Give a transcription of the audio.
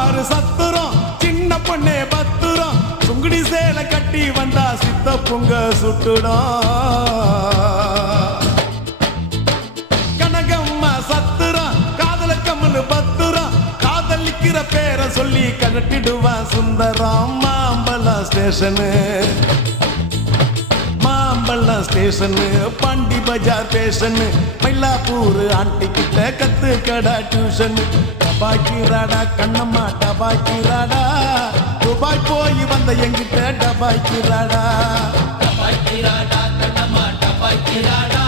பாரு சத்துரம் சின்ன பொண்ணே பத்துரம் சுங்குடி சேலை கட்டி வந்தா சித்த பொங்க சுட்டுடும் கனகம்மா சத்துரம் காதல கம்மல் பத்துரம் காதலிக்கிற பேரை சொல்லி கலட்டிடுவான் சுந்தரம் மாம்பழம் ஸ்டேஷனு மாம்பழம் ஸ்டேஷனு பாண்டி பஜார் பேஷனு மயிலாப்பூர் ஆண்டி கிட்ட கத்து கடா டியூஷன் டபாக்கிராடா கண்ணம்மா டபாக்கிராடா துபாய் போய் வந்த எங்கிட்ட டபாக்கிராடா டபாக்கிராடா கண்ணம்மா டபாக்கிராடா